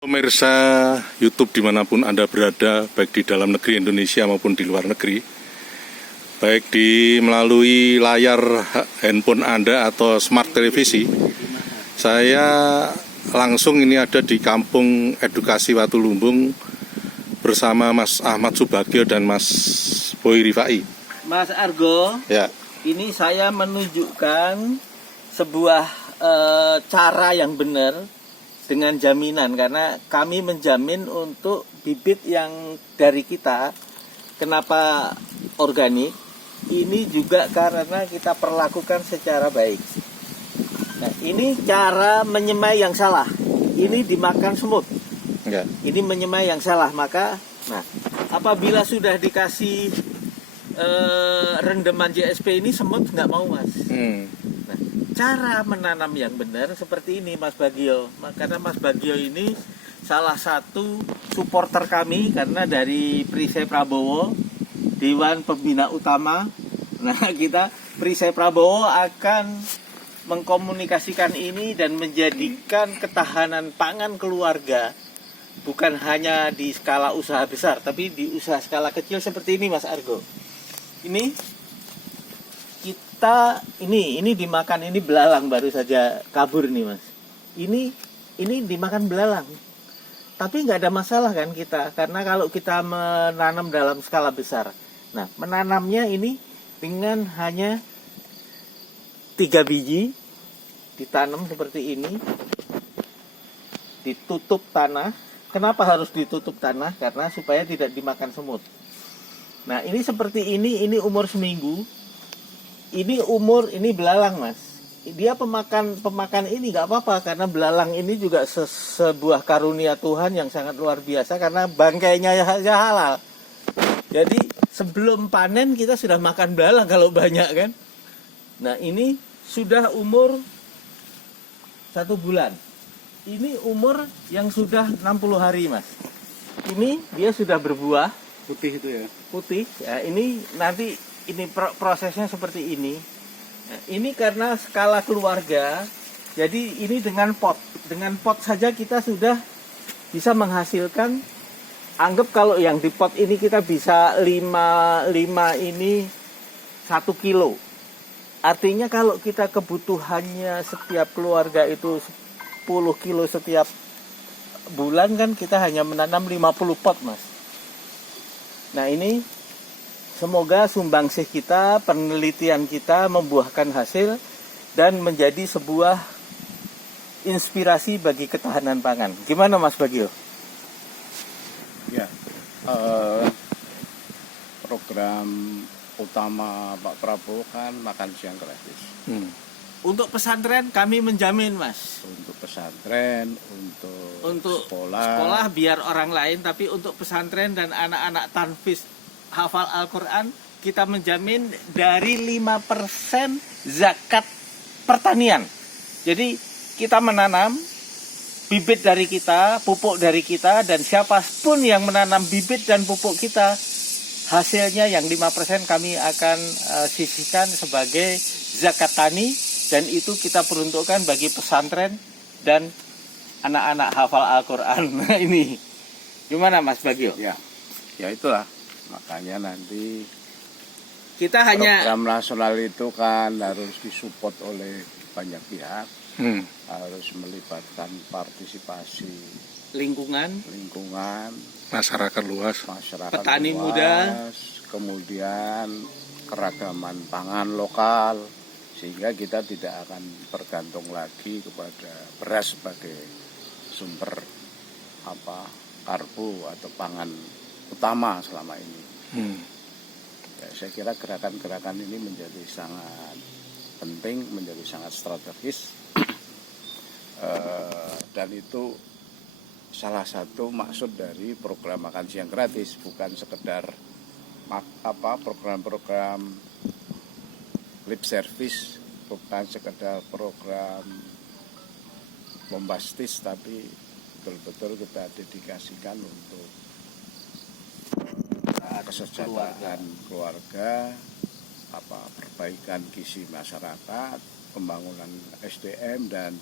Pemirsa YouTube dimanapun Anda berada, baik di dalam negeri Indonesia maupun di luar negeri, baik melalui layar handphone Anda atau smart televisi, saya langsung ini ada di Kampung Edukasi Watulumbung bersama Mas Ahmad Subagio dan Mas Boy Rifai. Mas Argo, Ya. Ini saya menunjukkan sebuah cara yang benar dengan jaminan, karena kami menjamin untuk bibit yang dari kita. Kenapa organik? Ini juga karena kita perlakukan secara baik. Nah, ini cara menyemai yang salah. Ini dimakan semut. Ya. Ini menyemai yang salah. Maka, apabila sudah dikasih rendeman JSP ini, semut nggak mau, Mas. Nah, cara menanam yang benar seperti ini, Mas Bagio. Karena Mas Bagio ini salah satu supporter kami, karena dari Perisai Prabowo, Dewan Pembina Utama. Nah, kita Perisai Prabowo akan mengkomunikasikan ini dan menjadikan ketahanan pangan keluarga bukan hanya di skala usaha besar, tapi di usaha skala kecil seperti ini, Mas Argo. Ini dimakan, ini belalang baru saja kabur nih, Mas. Ini dimakan belalang. Tapi nggak ada masalah kan kita, karena kalau kita menanam dalam skala besar. Nah, menanamnya ini dengan hanya 3 biji, ditanam seperti ini, ditutup tanah. Kenapa harus ditutup tanah? Karena supaya tidak dimakan semut. Nah, ini seperti ini umur seminggu. Ini belalang, Mas. Dia pemakan ini nggak apa-apa, karena belalang ini juga sebuah karunia Tuhan yang sangat luar biasa, karena bangkainya saja halal. Jadi sebelum panen kita sudah makan belalang kalau banyak kan. Nah, ini sudah umur 1 bulan. Ini umur yang sudah 60 hari, Mas. Ini dia sudah berbuah. Putih itu ya? Putih. Ya, ini nanti prosesnya seperti ini. Nah, ini karena skala keluarga. Jadi ini dengan pot saja kita sudah bisa menghasilkan. Anggap kalau yang di pot ini kita bisa 5 ini 1 kilo. Artinya kalau kita kebutuhannya setiap keluarga itu 10 kilo setiap bulan, kan kita hanya menanam 50 pot, Mas. Nah, ini semoga sumbangsih kita, penelitian kita membuahkan hasil dan menjadi sebuah inspirasi bagi ketahanan pangan. Gimana, Mas Bagio? Ya, program utama Pak Prabowo kan makan siang gratis. Untuk pesantren kami menjamin, Mas. Untuk pesantren, untuk sekolah biar orang lain, tapi untuk pesantren dan anak-anak tanfiz hafal Al-Quran, kita menjamin dari 5% zakat pertanian. Jadi kita menanam bibit dari kita, pupuk dari kita, dan siapapun yang menanam bibit dan pupuk kita, hasilnya yang 5% kami akan sisihkan sebagai zakat tani, dan itu kita peruntukkan bagi pesantren dan anak-anak hafal Al-Quran. Nah, ini gimana, Mas Bagio? ya itulah, makanya nanti Kita hanya program nasional itu kan harus disupport oleh banyak pihak, harus melibatkan partisipasi lingkungan, Masyarakat luas, petani muda, kemudian keragaman pangan lokal, sehingga kita tidak akan bergantung lagi kepada beras sebagai sumber karbo atau pangan utama selama ini. Ya, saya kira gerakan-gerakan ini menjadi sangat penting, menjadi sangat strategis, dan itu salah satu maksud dari program makan siang gratis, bukan sekedar program-program lip service, bukan sekedar program bombastis, tapi betul-betul kita dedikasikan untuk kesejahteraan keluarga, perbaikan gizi masyarakat, pembangunan SDM, dan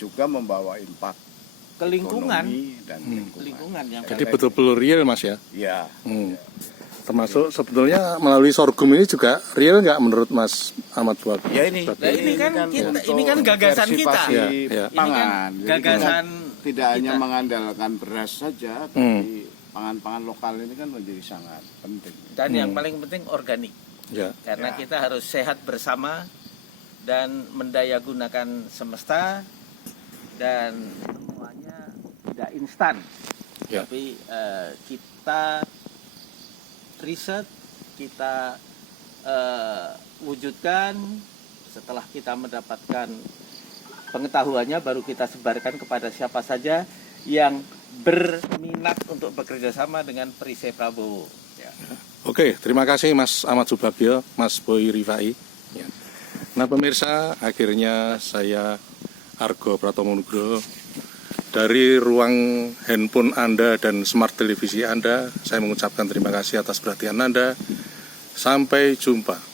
juga membawa impact ke lingkungan, ekonomi dan lingkungan yang Jadi betul-betul real Mas ya. Ya, Termasuk sebetulnya melalui sorghum ini juga real nggak menurut Mas Ahmad Buat? ya ini. Nah, ini kan kita, untuk ini kan gagasan kita. diversifikasi Ya, ya. Ini pangan. kan Jadi gagasan kita tidak hanya kita. mengandalkan beras saja, tapi pangan-pangan lokal ini kan menjadi sangat penting. Dan yang paling penting organik. Ya. Karena Ya. kita harus sehat bersama dan mendayagunakan semesta, dan semuanya tidak instan. Ya. Tapi kita riset, kita wujudkan, setelah kita mendapatkan pengetahuannya baru kita sebarkan kepada siapa saja yang berminat untuk bekerja sama dengan Perisai Prabowo. Ya. Oke, terima kasih Mas Ahmad Subagio, Mas Boy Rifai. Ya. Nah pemirsa, akhirnya saya Argo Pratomo Nugroho dari ruang handphone Anda dan smart televisi Anda, saya mengucapkan terima kasih atas perhatian Anda. Sampai jumpa.